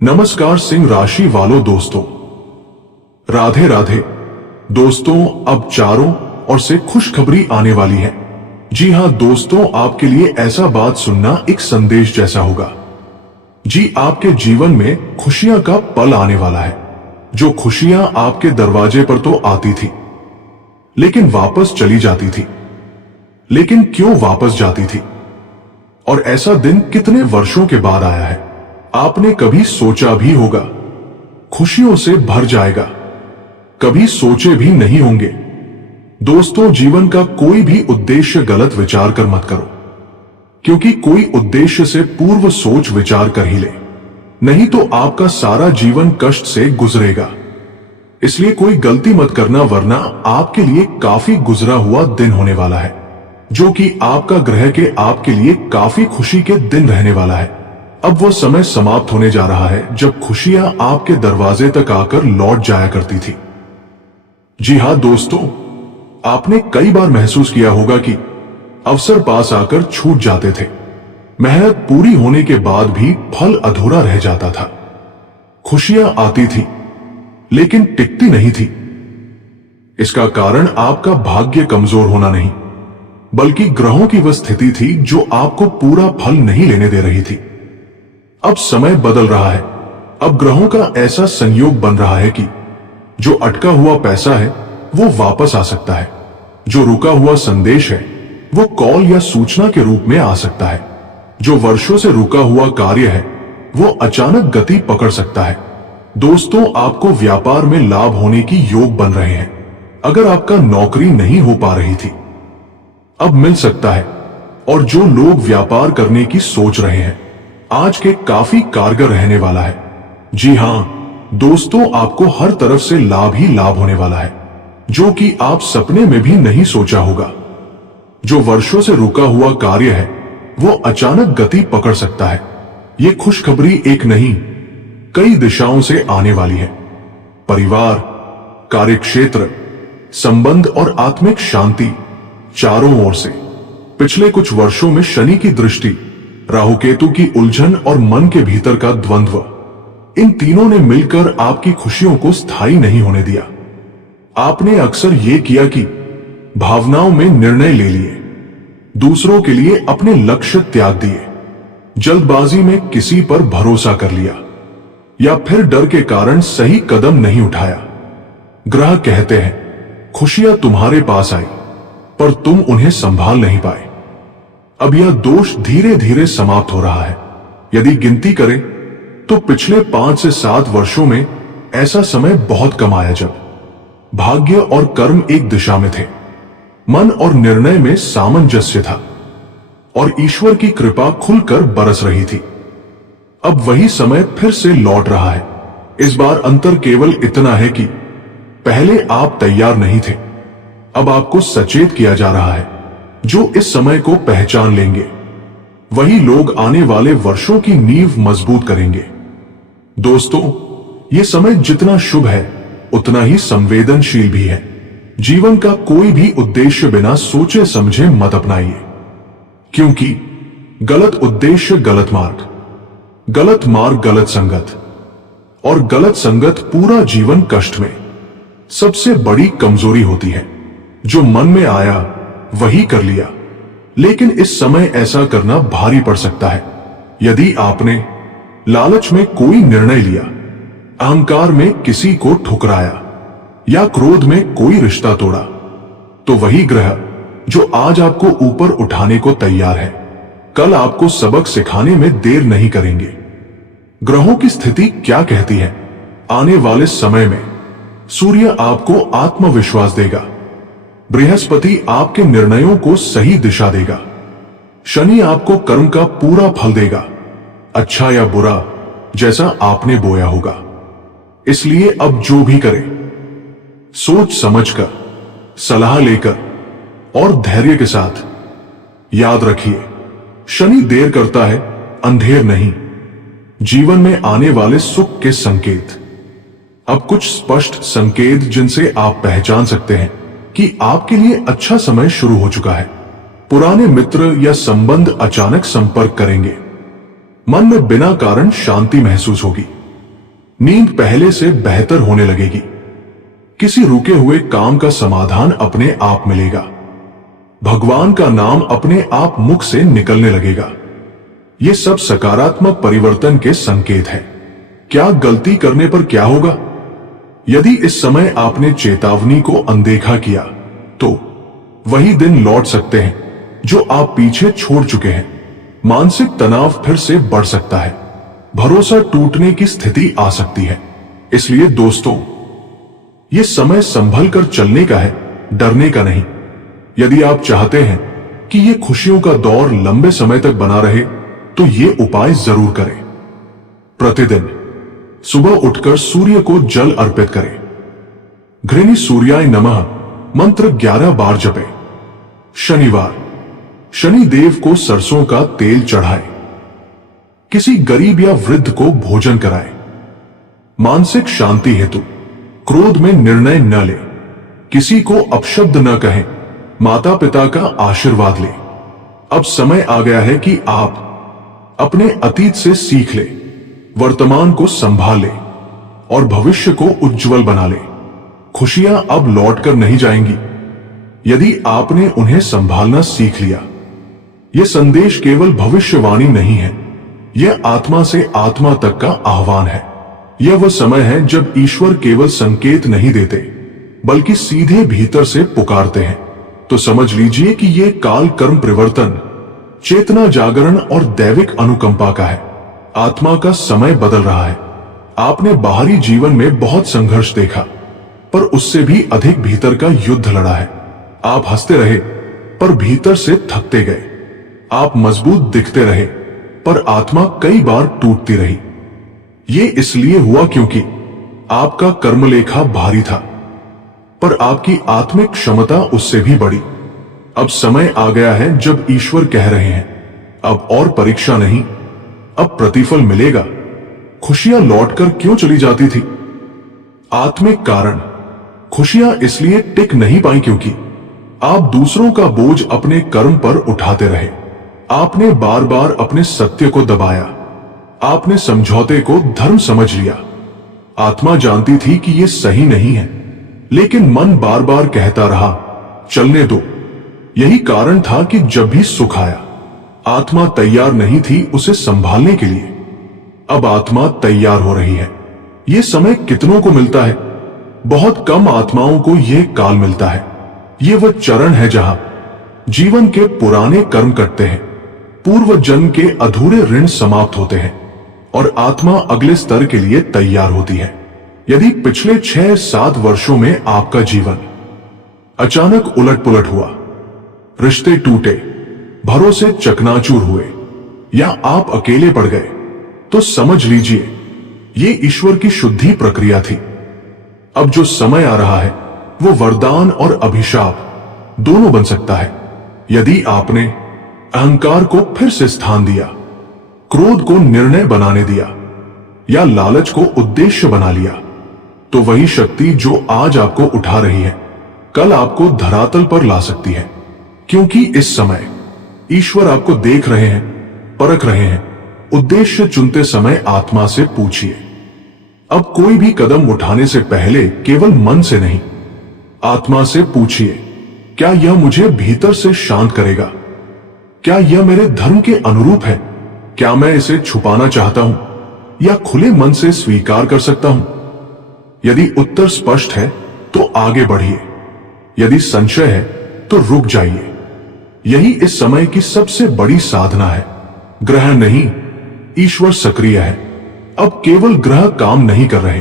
नमस्कार सिंह राशि वालों दोस्तों, राधे राधे। दोस्तों, अब चारों ओर से खुशखबरी आने वाली है। जी हां दोस्तों, आपके लिए ऐसा बात सुनना एक संदेश जैसा होगा। जी, आपके जीवन में खुशियां का पल आने वाला है। जो खुशियां आपके दरवाजे पर तो आती थी लेकिन वापस चली जाती थी। लेकिन क्यों वापस जाती थी? और ऐसा दिन कितने वर्षों के बाद आया है? आपने कभी सोचा भी होगा? खुशियों से भर जाएगा, कभी सोचे भी नहीं होंगे। दोस्तों, जीवन का कोई भी उद्देश्य गलत विचार कर मत करो, क्योंकि कोई उद्देश्य से पूर्व सोच विचार कर ही ले, नहीं तो आपका सारा जीवन कष्ट से गुजरेगा। इसलिए कोई गलती मत करना, वरना आपके लिए काफी गुजरा हुआ दिन होने वाला है, जो कि आपका ग्रह के आपके लिए काफी खुशी के दिन रहने वाला है। अब वो समय समाप्त होने जा रहा है जब खुशियां आपके दरवाजे तक आकर लौट जाया करती थी। जी हां दोस्तों, आपने कई बार महसूस किया होगा कि अवसर पास आकर छूट जाते थे। मेहनत पूरी होने के बाद भी फल अधूरा रह जाता था। खुशियां आती थी लेकिन टिकती नहीं थी। इसका कारण आपका भाग्य कमजोर होना नहीं, बल्कि ग्रहों की वह स्थिति थी जो आपको पूरा फल नहीं लेने दे रही थी। अब समय बदल रहा है। अब ग्रहों का ऐसा संयोग बन रहा है कि जो अटका हुआ पैसा है वो वापस आ सकता है। जो रुका हुआ संदेश है वो कॉल या सूचना के रूप में आ सकता है। जो वर्षों से रुका हुआ कार्य है वो अचानक गति पकड़ सकता है। दोस्तों, आपको व्यापार में लाभ होने की योग बन रहे हैं। अगर आपका नौकरी नहीं हो पा रही थी, अब मिल सकता है। और जो लोग व्यापार करने की सोच रहे हैं, आज के काफी कारगर रहने वाला है। जी हां दोस्तों, आपको हर तरफ से लाभ ही लाभ होने वाला है, जो कि आप सपने में भी नहीं सोचा होगा। जो वर्षों से रुका हुआ कार्य है वो अचानक गति पकड़ सकता है। ये खुशखबरी एक नहीं, कई दिशाओं से आने वाली है। परिवार, कार्यक्षेत्र, संबंध और आत्मिक शांति, चारों ओर से। पिछले कुछ वर्षों में शनि की दृष्टि, राहु केतु की उलझन और मन के भीतर का द्वंद्व, इन तीनों ने मिलकर आपकी खुशियों को स्थायी नहीं होने दिया। आपने अक्सर ये किया कि भावनाओं में निर्णय ले लिए, दूसरों के लिए अपने लक्ष्य त्याग दिए, जल्दबाजी में किसी पर भरोसा कर लिया, या फिर डर के कारण सही कदम नहीं उठाया। ग्रह कहते हैं खुशियां तुम्हारे पास आई, पर तुम उन्हें संभाल नहीं पाए। अब यह दोष धीरे धीरे समाप्त हो रहा है। यदि गिनती करें तो पिछले 5 से 7 वर्षों में ऐसा समय बहुत कम आया जब भाग्य और कर्म एक दिशा में थे, मन और निर्णय में सामंजस्य था, और ईश्वर की कृपा खुलकर बरस रही थी। अब वही समय फिर से लौट रहा है। इस बार अंतर केवल इतना है कि पहले आप तैयार नहीं थे, अब आपको सचेत किया जा रहा है। जो इस समय को पहचान लेंगे वही लोग आने वाले वर्षों की नींव मजबूत करेंगे। दोस्तों, ये समय जितना शुभ है उतना ही संवेदनशील भी है। जीवन का कोई भी उद्देश्य बिना सोचे समझे मत अपनाइए, क्योंकि गलत उद्देश्य गलत मार्ग, गलत मार्ग गलत संगत, और गलत संगत पूरा जीवन कष्ट में। सबसे बड़ी कमजोरी होती है जो मन में आया वही कर लिया। लेकिन इस समय ऐसा करना भारी पड़ सकता है। यदि आपने लालच में कोई निर्णय लिया, अहंकार में किसी को ठुकराया, या क्रोध में कोई रिश्ता तोड़ा, तो वही ग्रह जो आज आपको ऊपर उठाने को तैयार है, कल आपको सबक सिखाने में देर नहीं करेंगे। ग्रहों की स्थिति क्या कहती है? आने वाले समय में सूर्य आपको आत्मविश्वास देगा, बृहस्पति आपके निर्णयों को सही दिशा देगा, शनि आपको कर्म का पूरा फल देगा, अच्छा या बुरा जैसा आपने बोया होगा। इसलिए अब जो भी करें, सोच समझकर, सलाह लेकर और धैर्य के साथ। याद रखिए, शनि देर करता है, अंधेर नहीं। जीवन में आने वाले सुख के संकेत। अब कुछ स्पष्ट संकेत जिनसे आप पहचान सकते हैं कि आपके लिए अच्छा समय शुरू हो चुका है। पुराने मित्र या संबंध अचानक संपर्क करेंगे। मन में बिना कारण शांति महसूस होगी। नींद पहले से बेहतर होने लगेगी। किसी रुके हुए काम का समाधान अपने आप मिलेगा। भगवान का नाम अपने आप मुख से निकलने लगेगा। ये सब सकारात्मक परिवर्तन के संकेत है। क्या गलती करने पर क्या होगा? यदि इस समय आपने चेतावनी को अनदेखा किया तो वही दिन लौट सकते हैं जो आप पीछे छोड़ चुके हैं। मानसिक तनाव फिर से बढ़ सकता है। भरोसा टूटने की स्थिति आ सकती है। इसलिए दोस्तों, यह समय संभल कर चलने का है, डरने का नहीं। यदि आप चाहते हैं कि यह खुशियों का दौर लंबे समय तक बना रहे तो ये उपाय जरूर करें। प्रतिदिन सुबह उठकर सूर्य को जल अर्पित करें। घृणी सूर्याय नमः मंत्र 11 बार जपें। शनिवार शनि देव को सरसों का तेल चढ़ाएं। किसी गरीब या वृद्ध को भोजन कराएं। मानसिक शांति हेतु क्रोध में निर्णय न लें। किसी को अपशब्द न कहें। माता पिता का आशीर्वाद लें। अब समय आ गया है कि आप अपने अतीत से सीख लें, वर्तमान को संभाल लें और भविष्य को उज्जवल बना लें। खुशियां अब लौटकर नहीं जाएंगी यदि आपने उन्हें संभालना सीख लिया। यह संदेश केवल भविष्यवाणी नहीं है, यह आत्मा से आत्मा तक का आह्वान है। यह वह समय है जब ईश्वर केवल संकेत नहीं देते बल्कि सीधे भीतर से पुकारते हैं। तो समझ लीजिए कि यह काल कर्म परिवर्तन, चेतना जागरण और दैविक अनुकंपा का है। आत्मा का समय बदल रहा है। आपने बाहरी जीवन में बहुत संघर्ष देखा, पर उससे भी अधिक भीतर का युद्ध लड़ा है। आप हंसते रहे पर भीतर से थकते गए। आप मजबूत दिखते रहे पर आत्मा कई बार टूटती रही। ये इसलिए हुआ क्योंकि आपका कर्मलेखा भारी था, पर आपकी आत्मिक क्षमता उससे भी बड़ी। अब समय आ गया है जब ईश्वर कह रहे हैं, अब और परीक्षा नहीं, अब प्रतिफल मिलेगा। खुशियां लौटकर क्यों चली जाती थी? आत्मिक कारण। खुशियां इसलिए टिक नहीं पाई क्योंकि आप दूसरों का बोझ अपने कर्म पर उठाते रहे। आपने बार बार अपने सत्य को दबाया। आपने समझौते को धर्म समझ लिया। आत्मा जानती थी कि यह सही नहीं है, लेकिन मन बार बार कहता रहा, चलने दो। यही कारण था कि जब भी सुख आया, आत्मा तैयार नहीं थी उसे संभालने के लिए। अब आत्मा तैयार हो रही है। यह समय कितनों को मिलता है? बहुत कम आत्माओं को यह काल मिलता है। यह वह चरण है जहां जीवन के पुराने कर्म कटते हैं, पूर्व जन्म के अधूरे ऋण समाप्त होते हैं और आत्मा अगले स्तर के लिए तैयार होती है। यदि पिछले 6-7 वर्षों में आपका जीवन अचानक उलट पुलट हुआ, रिश्ते टूटे, भरोसे चकनाचूर हुए या आप अकेले पड़ गए, तो समझ लीजिए ये ईश्वर की शुद्धि प्रक्रिया थी। अब जो समय आ रहा है वो वरदान और अभिशाप दोनों बन सकता है। यदि आपने अहंकार को फिर से स्थान दिया, क्रोध को निर्णय बनाने दिया या लालच को उद्देश्य बना लिया, तो वही शक्ति जो आज आपको उठा रही है कल आपको धरातल पर ला सकती है। क्योंकि इस समय ईश्वर आपको देख रहे हैं, परख रहे हैं। उद्देश्य चुनते समय आत्मा से पूछिए। अब कोई भी कदम उठाने से पहले केवल मन से नहीं, आत्मा से पूछिए, क्या यह मुझे भीतर से शांत करेगा? क्या यह मेरे धर्म के अनुरूप है? क्या मैं इसे छुपाना चाहता हूं या खुले मन से स्वीकार कर सकता हूं? यदि उत्तर स्पष्ट है तो आगे बढ़िए, यदि संशय है तो रुक जाइए। यही इस समय की सबसे बड़ी साधना है। ग्रह नहीं, ईश्वर सक्रिय है। अब केवल ग्रह काम नहीं कर रहे,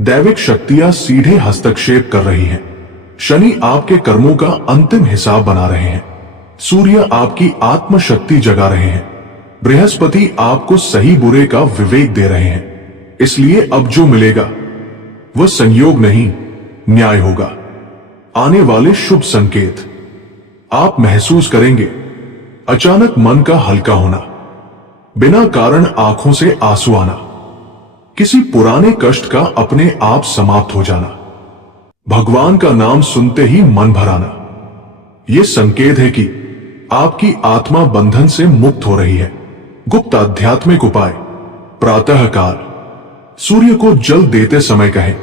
दैविक शक्तियां सीधे हस्तक्षेप कर रही हैं। शनि आपके कर्मों का अंतिम हिसाब बना रहे हैं। सूर्य आपकी आत्मशक्ति जगा रहे हैं। बृहस्पति आपको सही बुरे का विवेक दे रहे हैं। इसलिए अब जो मिलेगा वह संयोग नहीं, न्याय होगा। आने वाले शुभ संकेत आप महसूस करेंगे। अचानक मन का हल्का होना, बिना कारण आंखों से आंसू आना, किसी पुराने कष्ट का अपने आप समाप्त हो जाना, भगवान का नाम सुनते ही मन भर आना। यह संकेत है कि आपकी आत्मा बंधन से मुक्त हो रही है। गुप्त आध्यात्मिक उपाय। प्रातः काल सूर्य को जल देते समय कहें,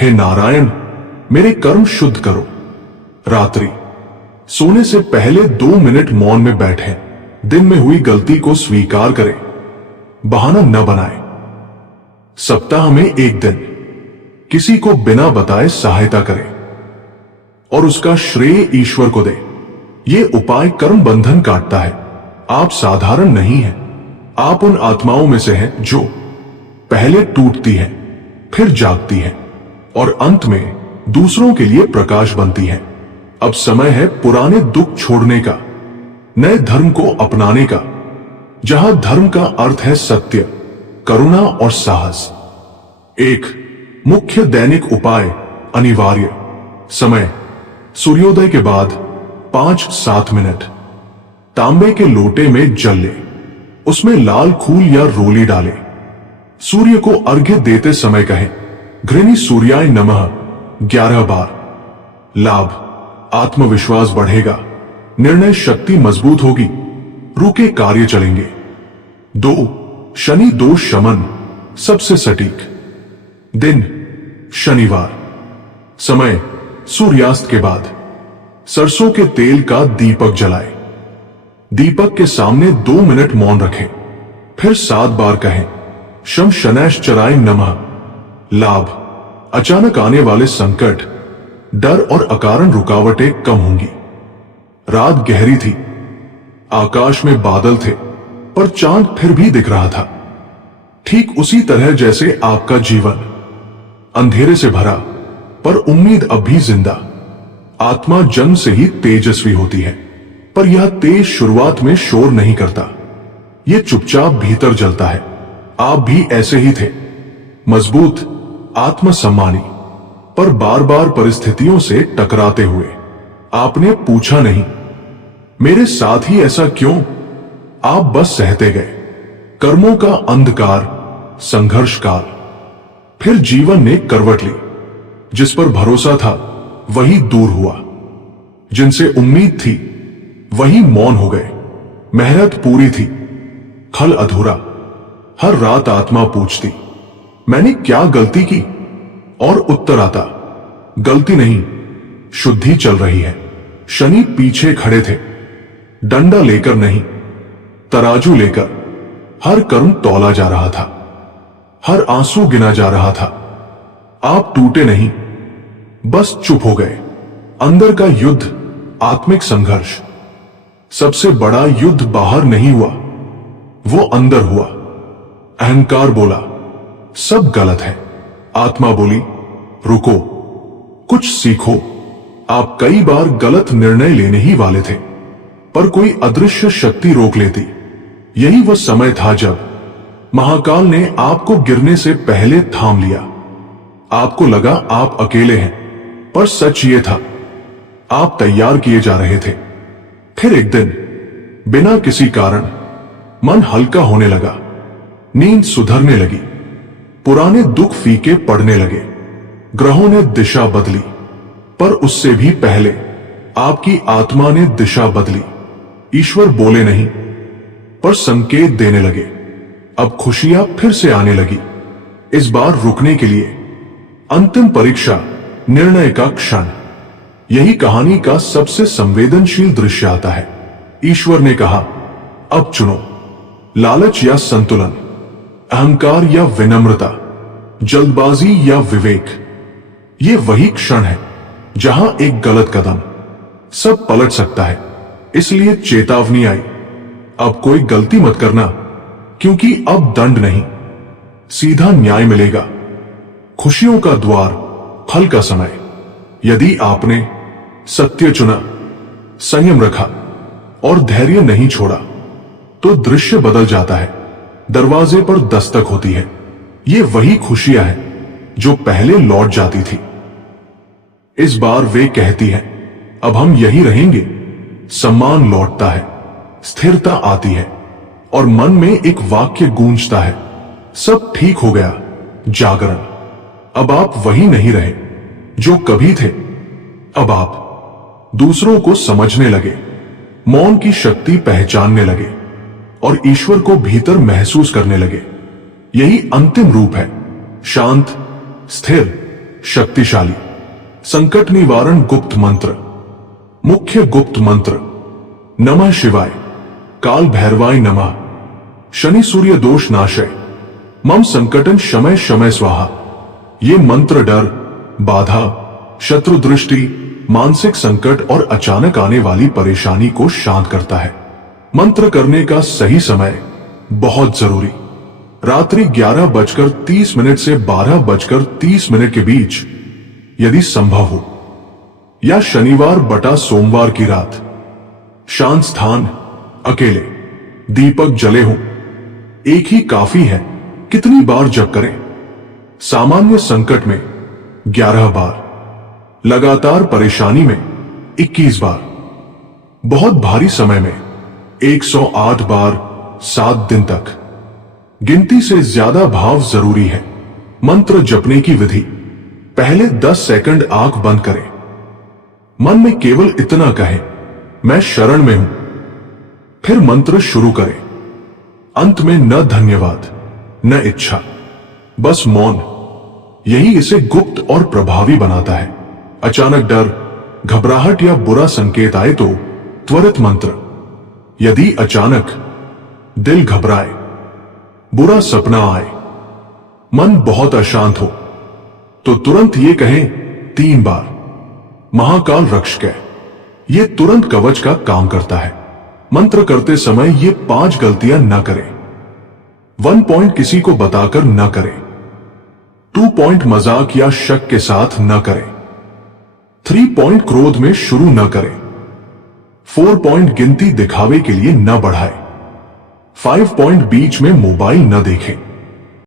हे नारायण, मेरे कर्म शुद्ध करो। रात्रि सोने से पहले 2 मिनट मौन में बैठें। दिन में हुई गलती को स्वीकार करें, बहाना न बनाएं। सप्ताह में 1 दिन किसी को बिना बताए सहायता करें और उसका श्रेय ईश्वर को दें। यह उपाय कर्म बंधन काटता है। आप साधारण नहीं हैं, आप उन आत्माओं में से हैं जो पहले टूटती हैं, फिर जागती हैं और अंत में दूसरों के लिए प्रकाश बनती हैं। अब समय है पुराने दुख छोड़ने का, नए धर्म को अपनाने का, जहां धर्म का अर्थ है सत्य, करुणा और साहस। एक मुख्य दैनिक उपाय अनिवार्य। समय सूर्योदय के बाद 5-7 मिनट तांबे के लोटे में जल ले, उसमें लाल खूल या रोली डाले। सूर्य को अर्घ्य देते समय कहें, घृणी सूर्याय नमः 11 बार। लाभ, आत्मविश्वास बढ़ेगा, निर्णय शक्ति मजबूत होगी, रुके कार्य चलेंगे। 2 शनि दोष शमन सबसे सटीक। दिन शनिवार, समय सूर्यास्त के बाद। सरसों के तेल का दीपक जलाए, दीपक के सामने 2 मिनट मौन रखें, फिर 7 बार कहें, शम शनैश्चराय नमः। लाभ, अचानक आने वाले संकट, डर और अकारण रुकावटें कम होंगी। रात गहरी थी, आकाश में बादल थे, पर चांद फिर भी दिख रहा था। ठीक उसी तरह जैसे आपका जीवन, अंधेरे से भरा पर उम्मीद अब भी जिंदा। आत्मा जन्म से ही तेजस्वी होती है, पर यह तेज शुरुआत में शोर नहीं करता, यह चुपचाप भीतर जलता है। आप भी ऐसे ही थे, मजबूत, आत्मसम्मानी, पर बार बार परिस्थितियों से टकराते हुए। आपने पूछा नहीं, मेरे साथ ही ऐसा क्यों? आप बस सहते गए। कर्मों का अंधकार, संघर्ष काल। फिर जीवन ने करवट ली। जिस पर भरोसा था वही दूर हुआ, जिनसे उम्मीद थी वही मौन हो गए। मेहनत पूरी थी, फल अधूरा। हर रात आत्मा पूछती, मैंने क्या गलती की? और उत्तर आता, गलती नहीं, शुद्धि चल रही है। शनि पीछे खड़े थे, डंडा लेकर नहीं, तराजू लेकर। हर कर्म तौला जा रहा था, हर आंसू गिना जा रहा था। आप टूटे नहीं, बस चुप हो गए। अंदर का युद्ध, आत्मिक संघर्ष। सबसे बड़ा युद्ध बाहर नहीं हुआ, वो अंदर हुआ। अहंकार बोला, सब गलत है। आत्मा बोली, रुको, कुछ सीखो। आप कई बार गलत निर्णय लेने ही वाले थे, पर कोई अदृश्य शक्ति रोक लेती। यही वह समय था जब महाकाल ने आपको गिरने से पहले थाम लिया। आपको लगा आप अकेले हैं, पर सच ये था, आप तैयार किए जा रहे थे। फिर एक दिन, बिना किसी कारण, मन हल्का होने लगा, नींद सुधरने लगी, पुराने दुख फीके पड़ने लगे। ग्रहों ने दिशा बदली, पर उससे भी पहले आपकी आत्मा ने दिशा बदली। ईश्वर बोले नहीं, पर संकेत देने लगे। अब खुशियां फिर से आने लगी, इस बार रुकने के लिए। अंतिम परीक्षा, निर्णय का क्षण। यही कहानी का सबसे संवेदनशील दृश्य आता है। ईश्वर ने कहा, अब चुनो, लालच या संतुलन, अहंकार या विनम्रता, जल्दबाजी या विवेक। ये वही क्षण है जहां एक गलत कदम सब पलट सकता है। इसलिए चेतावनी आई, अब कोई गलती मत करना, क्योंकि अब दंड नहीं, सीधा न्याय मिलेगा। खुशियों का द्वार, फल का समय। यदि आपने सत्य चुना, संयम रखा और धैर्य नहीं छोड़ा, तो दृश्य बदल जाता है, दरवाजे पर दस्तक होती है। ये वही खुशियां हैं जो पहले लौट जाती थी। इस बार वे कहती हैं, अब हम यही रहेंगे। सम्मान लौटता है, स्थिरता आती है और मन में एक वाक्य गूंजता है, सब ठीक हो गया। जागरण। अब आप वही नहीं रहे जो कभी थे। अब आप दूसरों को समझने लगे, मौन की शक्ति पहचानने लगे और ईश्वर को भीतर महसूस करने लगे। यही अंतिम रूप है, शांत, स्थिर, शक्तिशाली। संकट निवारण गुप्त मंत्र। मुख्य गुप्त मंत्र। नमः शिवाय, काल भैरवाय नमः, शनि सूर्य दोष नाशय, मम संकटन शमय शमय स्वाहा। ये मंत्र डर, बाधा, शत्रु दृष्टि, मानसिक संकट और अचानक आने वाली परेशानी को शांत करता है। मंत्र करने का सही समय बहुत जरूरी, रात्रि 11:30 से 12:30 के बीच यदि संभव हो, या शनिवार बटा सोमवार की रात। शांत स्थान, अकेले, दीपक जले हों, एक ही काफी है। कितनी बार जप करें? सामान्य संकट में 11 बार, लगातार परेशानी में 21 बार, बहुत भारी समय में 108 बार 7 दिन तक। गिनती से ज्यादा भाव जरूरी है। मंत्र जपने की विधि। पहले 10 सेकंड आंख बंद करें, मन में केवल इतना कहें, मैं शरण में हूं। फिर मंत्र शुरू करें। अंत में न धन्यवाद, न इच्छा, बस मौन। यही इसे गुप्त और प्रभावी बनाता है। अचानक डर, घबराहट या बुरा संकेत आए तो त्वरित मंत्र। यदि अचानक दिल घबराए, बुरा सपना आए, मन बहुत अशांत हो, तो तुरंत ये कहें 3 बार, महाकाल रक्षकै। ये तुरंत कवच का काम करता है। मंत्र करते समय ये 5 गलतियां न करें। 1 पॉइंट किसी को बताकर न करें। 2 पॉइंट मजाक या शक के साथ न करें। 3 पॉइंट क्रोध में शुरू न करें। 4 पॉइंट गिनती दिखावे के लिए न बढ़ाएं। 5 पॉइंट बीच में मोबाइल न देखें।